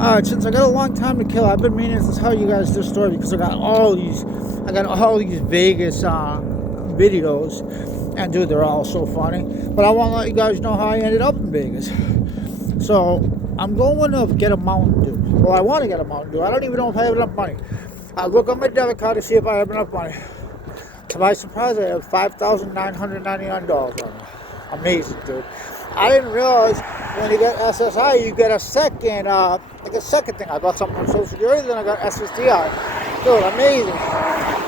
Alright, since I got a long time to kill, I've been meaning to tell you guys this story because I got all these Vegas videos, and dude, they're all so funny. But I want to let you guys know how I ended up in Vegas. So I'm going to get a Mountain Dew. Well, I want to get a Mountain Dew. I don't even know if I have enough money. I look on my debit card to see if I have enough money. To my surprise, I have $5,999 on it. Amazing, dude. I didn't realize when you get SSI, you get a second, thing. I bought something on Social Security, then I got SSDI. Dude, amazing.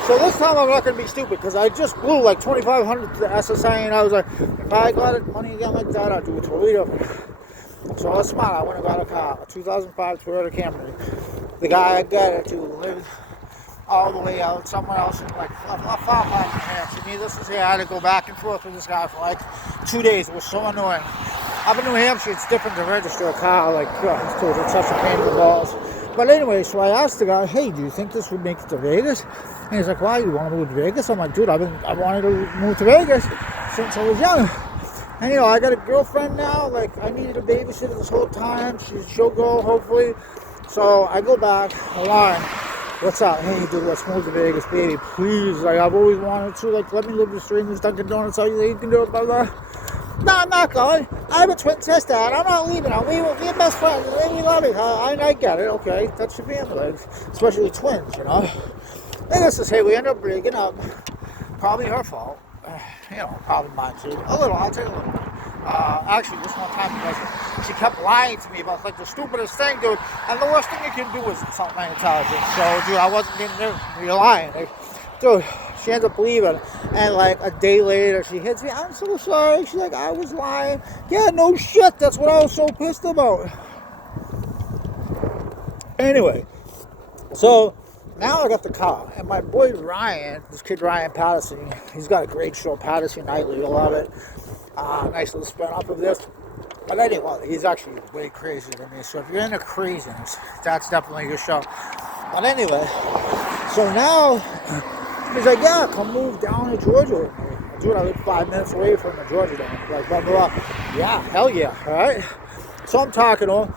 So this time I'm not going to be stupid because I just blew like $2,500 to the SSI, and I was like, if I got it money again like that, I'll do it Toledo. So I was smart. I went and got a car, a 2005 Toyota Camry. The guy I got it to lived all the way out somewhere else in like far back in New Hampshire. Needless to say, I had to go back and forth with this guy for like 2 days. It was so annoying. Up in New Hampshire, it's different to register a car. Like, it's such a pain in the balls. But anyway, so I asked the guy, hey, do you think this would make it to Vegas? And he's like, why, you want to move to Vegas? I'm like, dude, I wanted to move to Vegas since I was young. And I got a girlfriend now. Like, I needed a babysitter this whole time. She'll go, hopefully. So I go back, Lauren, what's up? Hey, dude, let's move to Vegas, baby. Please, like, I've always wanted to. Like, let me live this dream. This Dunkin' Donuts, how you can do it, blah, blah. No, I'm not going. I have a twin sister, and I'm not leaving. We're best friends, and we love it. I get it, okay. That's your family, especially twins, Needless to say, we end up breaking up. Probably her fault. Probably mine too. A little, I'll take a little bit. Actually, this one time, she kept lying to me about, like, the stupidest thing, dude. And the worst thing you can do is insult my intelligence. So, dude, I wasn't getting there. You're lying. Dude, she ends up leaving. And, like, a day later, she hits me. I'm so sorry. She's like, I was lying. Yeah, no shit. That's what I was so pissed about. Anyway, so now I got the car, and my boy Ryan, this kid Ryan Patterson, he's got a great show, Patterson Nightly, you'll love it. Nice little spin off of this. But anyway, he's actually way crazier than me, so if you're into craziness, that's definitely your show. But anyway, so now, he's like, yeah, come move down to Georgia with me. Dude, I live 5 minutes away from the Georgia down. Like, blah, blah, blah. Yeah, hell yeah, alright? So I'm talking to him.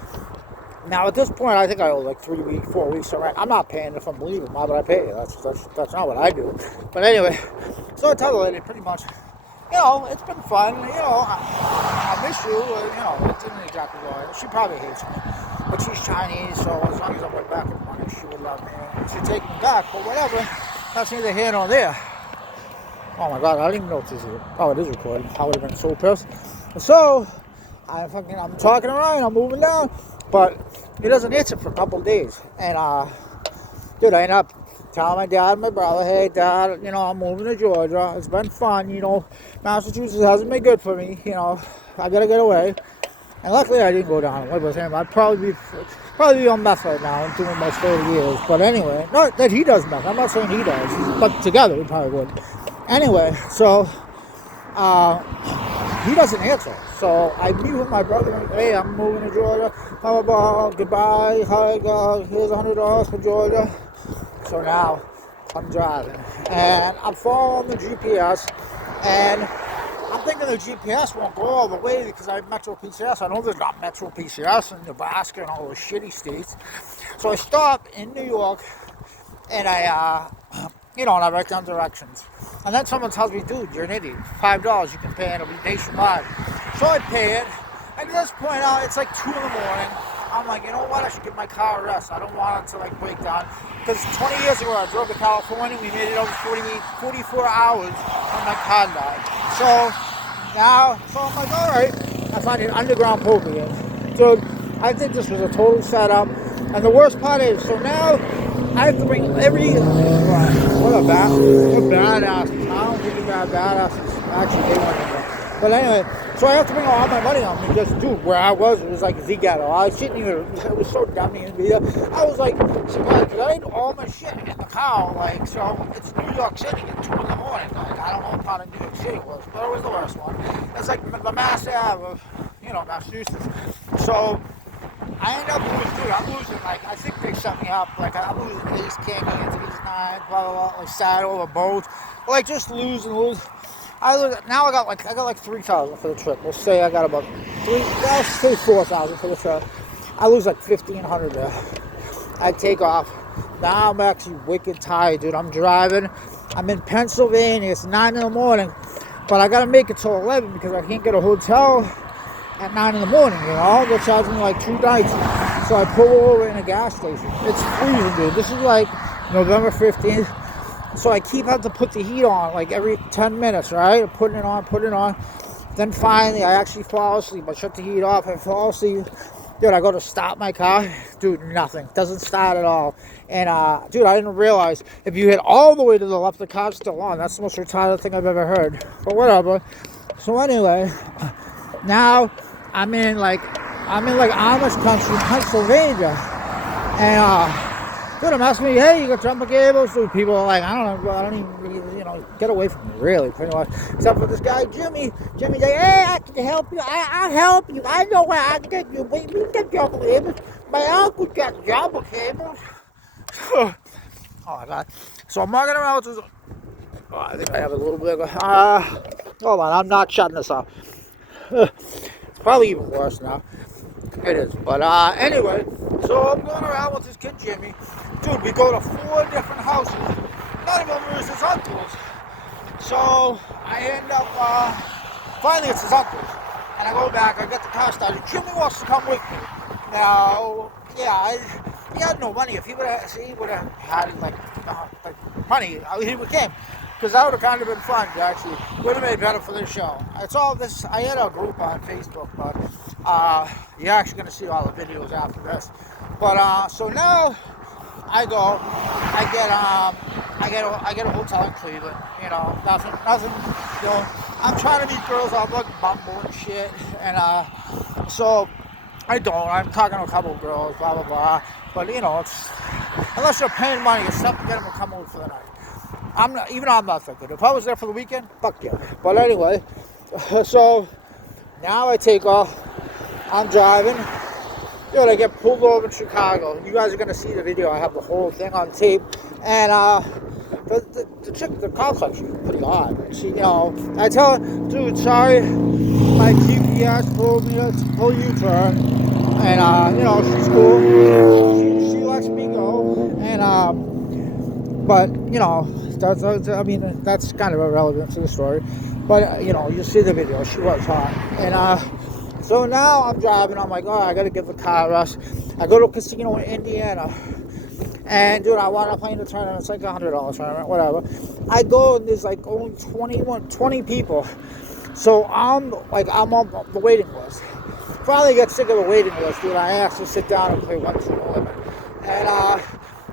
Now, at this point, I think I owe like 3 weeks, 4 weeks. So I'm not paying if I'm leaving. Why would I pay? That's not what I do. But anyway, so I tell the lady pretty much, it's been fun. I miss you. It didn't exactly go ahead. She probably hates me. But she's Chinese, so as long as I went back in the money, she would love me. She'd take me back, but whatever. That's neither here nor there. Oh my God, I don't even know if this is. Oh, it is recording. I would have been so pissed. So, I'm talking to Ryan. I'm moving down. But he doesn't answer for a couple of days. And, dude, I end up telling my dad and my brother, hey, Dad, I'm moving to Georgia. It's been fun, Massachusetts hasn't been good for me, I got to get away. And luckily, I didn't go down and live with him. I'd probably be on meth right now and doing almost 30 years. But anyway, not that he does meth. I'm not saying he does. But together, we probably would. Anyway, so, he doesn't answer. So I meet with my brother. Hey, I'm moving to Georgia. Blah, blah, blah. Goodbye. Hi, here's $100 for Georgia. So now I'm driving. And I'm following the GPS. And I'm thinking the GPS won't go all the way because I have Metro PCS. I know there's not Metro PCS in Nebraska and all those shitty states. So I stop in New York. And I write down directions. And then someone tells me, dude, you're an idiot. $5 you can pay and it'll be nationwide. So I pay it. And at this point out, it's like 2 in the morning. I'm like, you know what? I should give my car a rest. I don't want it to like break down. Because 20 years ago, I drove to California. We made it over 44 hours when my car died. So I'm like, all right. I find an underground poker game. Dude, I think this was a total setup. And the worst part is, so now I have to bring what a badasses. I don't think they're badasses. Actually, they weren't there. But anyway, so I have to bring all my money on me because, dude, where I was, it was like the ghetto. I shouldn't even, it was so dummy and I was like, surprised because I had all my shit in the car. Like, so it's New York City at 2 in the morning. Like, I don't know what part of New York City it was, but it was the worst one. It's like the Mass Ave of, Massachusetts. So I end up losing, like, I think they set me up, like, I'm losing ace, king, into these 9, blah, blah, blah, like, saddle or boat, like, just lose. Now I got like 3,000 for the trip. We'll say I got about 4,000 for the trip. I lose like 1,500 there. I take off. Now I'm actually wicked tired, dude. I'm driving. I'm in Pennsylvania. It's 9 in the morning. But I gotta make it till 11 because I can't get a hotel at 9 in the morning, you know? They're charging me like 2 nights. So I pull over in a gas station. It's freezing, dude. This is like November 15th. So I keep having to put the heat on like every 10 minutes, right? I'm putting it on. Then finally, I actually fall asleep. I shut the heat off. I fall asleep. Dude, I go to stop my car. Dude, nothing. Doesn't start at all. And, dude, I didn't realize if you hit all the way to the left, the car's still on. That's the most retarded thing I've ever heard. But whatever. So anyway, now I'm in like Amish country, Pennsylvania. And, dude, I'm asking me, hey, you got jumper cables? Dude, people are like, I don't even, get away from me, really, pretty much. Except for this guy, Jimmy. Jimmy's like, hey, I can help you. I'll help you. I know where I can get you. We get jumper cables. My uncle got jumper cables. Oh, my God. So I'm walking around with this. Oh, I think I have a little bit of hold on, I'm not shutting this off. It's probably even worse now. It is. But anyway, so I'm going around with this kid, Jimmy. Dude, we go to 4 different houses. None of them are his uncles. So I end up, finally it's his uncles. And I go back, I get the car started. Jimmy wants to come with me. Now, yeah, he had no money. If he would have had like money, he would have came. Because that would have kind of been fun, actually. Would have made better for this show. It's all this. I had a group on Facebook, but you're actually going to see all the videos after this. But so now I go. I get a hotel in Cleveland. You know, nothing. You know, I'm trying to meet girls on like Bumble and shit, and so I don't. I'm talking to a couple of girls, blah blah blah. But you know, it's unless you're paying money, it's tough to get them to come over for the night. I'm not that good. If I was there for the weekend, fuck yeah. But anyway, so now I take off. I'm driving. Dude, I get pulled over in Chicago. You guys are gonna see the video. I have the whole thing on tape. And the chick, the cop's actually pretty odd. She, I tell her, dude, sorry, my GPS told me to pull U-turn. And she's cool. She lets me go. And but that's kind of irrelevant to the story. But you see the video. She was hot. And so now I'm driving. I'm like, oh, I gotta give the car a rest. I go to a casino in Indiana. And dude, I wound up playing the tournament. It's like $100 tournament, whatever. I go and there's like only 20 people. So I'm on the waiting list. Finally got sick of the waiting list, dude. I asked to sit down and play 1, 2, 11. And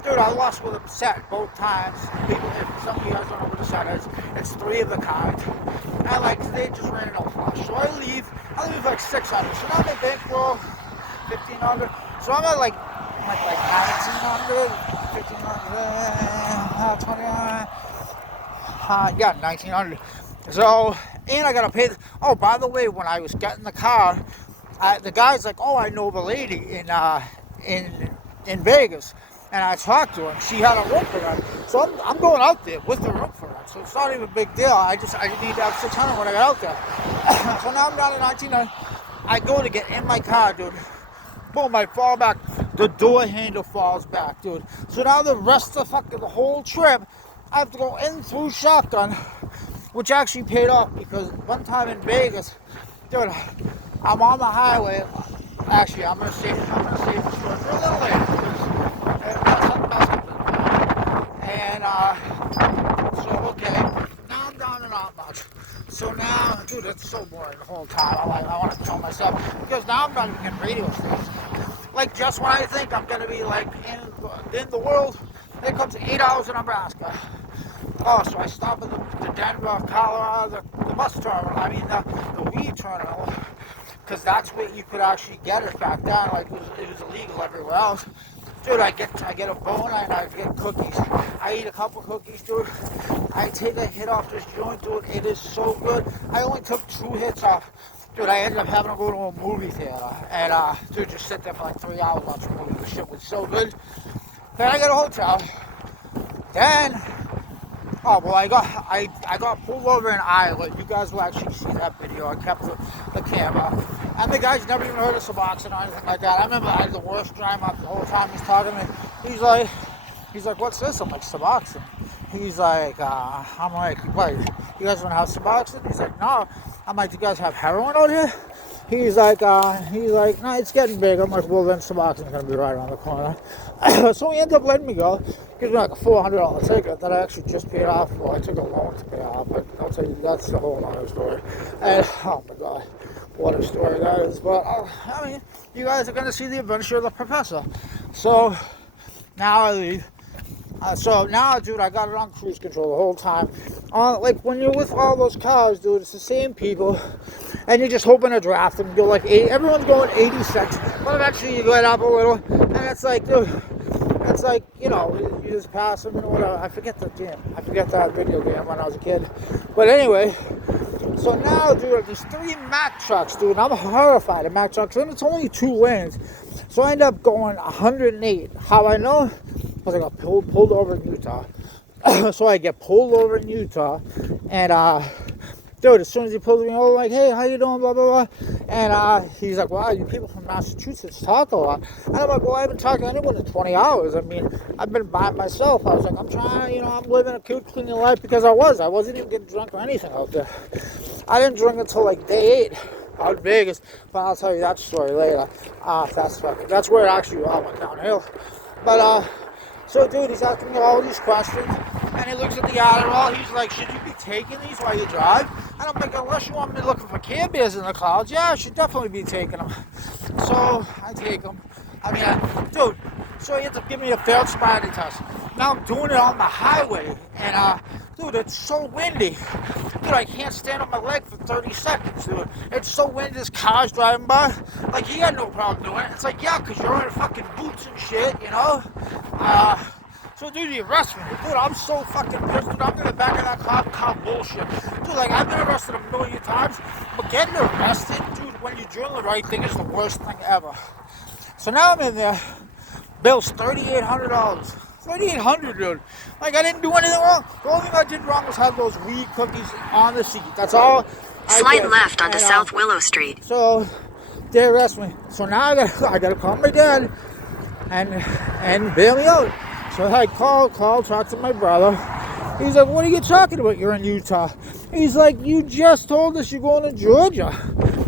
dude, I lost with a set both times. People, if some of you guys don't know what a set is, it's 3 of the kind. And they just ran it out flush. So I leave like 600. So now my bankroll 1,500. So I'm at like 1,900, 1,500, 2,900. Yeah, 1,900. So, and I gotta pay. Oh, by the way, when I was getting the car, the guy's like, "Oh, I know the lady in Vegas." And I talked to her, and she had a room for rent. So I'm going out there with the room for rent. So it's not even a big deal. I need to have 600 when I get out there. So now I'm down to 1,900. I go to get in my car, dude. Boom, I fall back. The door handle falls back, dude. So now the rest of the whole trip, I have to go in through shotgun, which actually paid off because one time in Vegas, dude, I'm on the highway. Actually, I'm gonna save the story for a little later. And so okay, now I'm down to not much. So now, dude, it's so boring the whole time. I want to kill myself because now I'm not even getting radio stations. Like just when I think I'm gonna be like in the world, there comes 8 hours in Nebraska. Oh, so I stop at the Denver, Colorado, the bus terminal. I mean the weed terminal, because that's where you could actually get it back then. Like it was illegal everywhere else. Dude, I get a bone and I get cookies. I eat a couple cookies, dude. I take a hit off this joint, dude. It is so good. I only took 2 hits off. Dude, I ended up having to go to a movie theater. And, dude, just sit there for like 3 hours watching a movie. The shit was so good. Then I got a hotel. Then, I got pulled over in Iowa. You guys will actually see that video. I kept the camera. And the guy's never even heard of Suboxone or anything like that. I remember I had the worst dry mouth the whole time he's talking to me. He's like, what's this? I'm like, Suboxone. He's like, I'm like, what, you guys don't have Suboxone? He's like, no. I'm like, do you guys have heroin out here? He's like, no, it's getting big. I'm like, well, then Suboxone's going to be right around the corner. So he ended up letting me go. Gives me like a $400 ticket that I actually just paid off for. I took a loan to pay off, but I'll tell you, that's the whole other story. And, oh my God, what a story that is. But, I mean, you guys are going to see the adventure of the professor. So, now I leave. So now, dude, I got it on cruise control the whole time. Like, when you're with all those cars, dude, it's the same people, and you're just hoping to draft them. You're like, everyone's going 86, but eventually you get up a little, and it's like, dude, it's like, you know, you just pass them and whatever. I forget that video game when I was a kid. But anyway, so now, dude, there's 3 Mack trucks, dude, and I'm horrified of Mack trucks, and it's only 2 lanes. So I end up going 108. How I know? Because I got pulled over in Utah. So I get pulled over in Utah, and dude, as soon as he pulls me over, like, hey, how you doing, blah, blah, blah, and he's like, wow, you people from Massachusetts talk a lot, and I'm like, well, I haven't talked to anyone in 20 hours, I mean, I've been by myself. I was like, I'm trying, you know, I'm living a cute, clean life, because I wasn't even getting drunk or anything out there. I didn't drink until, like, day 8, out in Vegas, but I'll tell you that story later. That's where it actually all went downhill. But, so, dude, he's asking me all these questions, and he looks at the Adderall. He's like, should you be taking these while you drive? And I'm like, unless you want me looking for Care Bears in the clouds, yeah, I should definitely be taking them. So, I take them. I mean, dude, so he ends up giving me a failed sobriety test. Now I'm doing it on the highway, and, dude, it's so windy. Dude, I can't stand on my leg for 30 seconds, dude. It's so windy, there's cars driving by. Like, he had no problem doing it. It's like, yeah, because you're in fucking boots and shit, you know? So, dude, he arrested me. Dude, I'm so fucking pissed, dude. I'm in the back of that car bullshit. Dude, like, I've been arrested a million times, but getting arrested, dude, when you're doing the right thing is the worst thing ever. So now I'm in there. Bill's $3,800. $3,800, dude. Like, I didn't do anything wrong. The only thing I did wrong was have those weed cookies on the seat. That's all. Slide left onto South Willow Street. So they arrest me. So now I gotta call my dad and bail me out. So I call, talk to my brother. He's like, what are you talking about? You're in Utah. He's like, you just told us you're going to Georgia.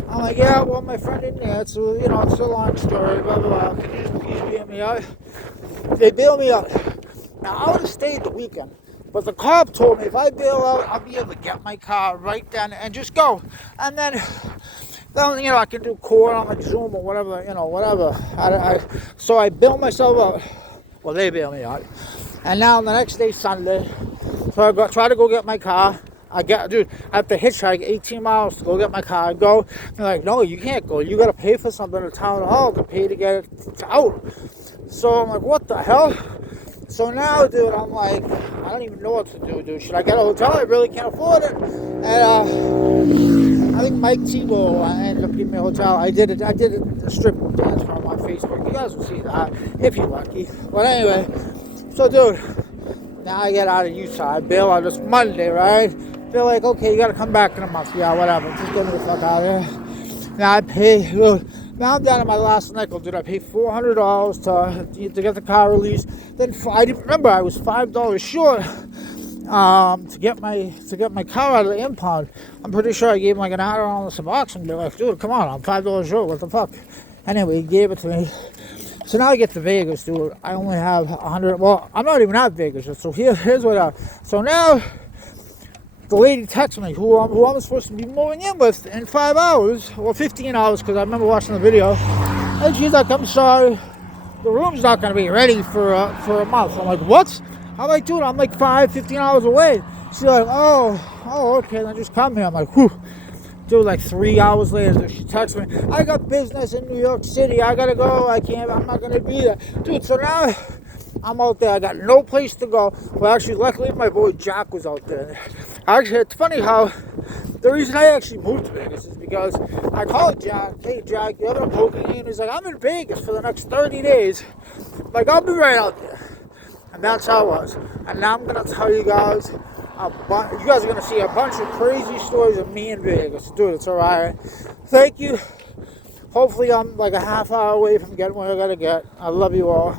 I'm like, yeah, well, my friend in there, so, you know, it's a long story, blah, blah, blah. Can you please bail me out? They bail me out. Now, I would have stayed the weekend, but the cop told me if I bail out, I'll be able to get my car right then and just go. And then you know, I can do court on my Zoom or whatever, you know, whatever. So I bail myself out. Well, they bail me out. And now the next day, Sunday, so I try to go get my car. I have to hitchhike 18 miles to go get my car. I go, they're like, no, you can't go. You got to pay for something at town hall to pay to get it out. So I'm like, what the hell? So now, dude, I'm like, I don't even know what to do, dude. Should I get a hotel? I really can't afford it. And I think Mike Tebow ended up giving me a hotel. I did a strip dance from on Facebook. You guys will see that if you're lucky. But anyway, so dude, now I get out of Utah. I bail out this Monday, right? They're like, okay, you got to come back in a month. Yeah, whatever. Just get me the fuck out of here. Now I pay. Now I'm down to my last nickel, dude. I paid $400 to get the car released. Then I didn't remember I was $5 short to get my car out of the impound. I'm pretty sure I gave him like an hour on the Suboxone. They're like, dude, come on, I'm $5 short. What the fuck? Anyway, he gave it to me. So now I get to Vegas, dude. I only have 100. Well, I'm not even at Vegas. So here's what. So now the lady texts me who I'm supposed to be moving in with in 5 hours, or 15 hours, because I remember watching the video. And she's like, I'm sorry, the room's not going to be ready for a month. I'm like, what? I'm like, dude, I'm like 15 hours away. She's like, oh, okay, then just come here. I'm like, whew. Dude, like 3 hours later, she texts me, I got business in New York City. I got to go. I'm not going to be there. Dude, so now I'm out there. I got no place to go. Well, actually, luckily, my boy Jack was out there. Actually, it's funny how the reason I actually moved to Vegas is because I called Jack. Hey, Jack, you ever poking in? He's like, I'm in Vegas for the next 30 days. Like, I'll be right out there. And that's how it was. And now I'm going to tell you guys, you guys are going to see a bunch of crazy stories of me in Vegas. Dude, it's all right. Thank you Hopefully I'm like a half hour away from getting what I gotta get. I love you all.